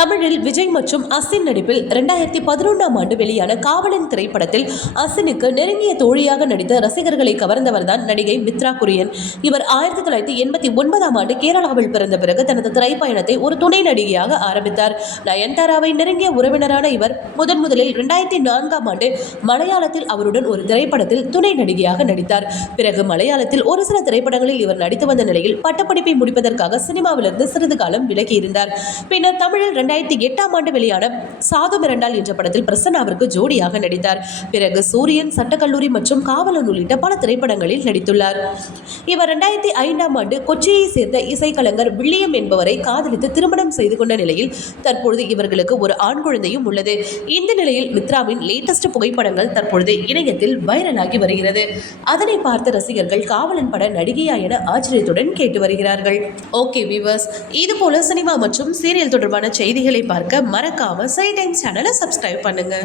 தமிழில் விஜய் மற்றும் அசின் நடிப்பில் 2011ஆம் ஆண்டு வெளியான காவலன் திரைப்படத்தில் அசினுக்கு நெருங்கிய தோழியாக நடித்த ரசிகர்களை கவர்ந்தவர்தான் நடிகை மித்ரா குரியன். இவர் 1989ஆம் ஆண்டு கேரளாவில் பிறந்த பிறகு தனது திரைப்பயணத்தை ஒரு துணை நடிகையாக ஆரம்பித்தார். நயன்தாராவை நெருங்கிய உறவினரான இவர் முதலில் 2004ஆம் ஆண்டு மலையாளத்தில் அவருடன் ஒரு திரைப்படத்தில் துணை நடிகையாக நடித்தார். பிறகு மலையாளத்தில் ஒரு சில திரைப்படங்களில் இவர் நடித்து வந்த நிலையில் பட்டப்படிப்பை முடிப்பதற்காக சினிமாவிலிருந்து சிறிது காலம் விலகியிருந்தார். பின்னர் தமிழில் 2008ஆம் ஆண்டு வெளியான சாது மிரண்டால் என்ற படத்தில் பிரசன்னாவிற்கு ஜோடியாக நடித்தார். பிறகு சூரியன், சட்டக்கல்லூரி மற்றும் காவலன் உள்ளிட்ட பல திரைப்படங்களில் நடித்துள்ளார். இவர் 2005ஆம் ஆண்டு கொச்சியை சேர்ந்த இசைக்கலைஞர் வில்லியம் என்பவரை காதலித்து திருமணம் செய்து கொண்ட நிலையில் தற்பொழுது இவர்களுக்கு ஒரு ஆண் குழந்தையும் உள்ளது. இந்த நிலையில் மித்ராவின் லேட்டஸ்ட் புகைப்படங்கள் தற்பொழுது இணையத்தில் வைரலாகி வருகிறது. அதனை பார்த்த ரசிகர்கள் காவலன் பட நடிகையா என ஆச்சரியத்துடன் கேட்டு வருகிறார்கள். ஓகே வியூவர்ஸ், இது போல சினிமா மற்றும் சீரியல் தொடர்பான செய்திகளை பார்க்க மறக்காம சை டைம்ஸ் சேனலை சப்ஸ்கிரைப் பண்ணுங்க.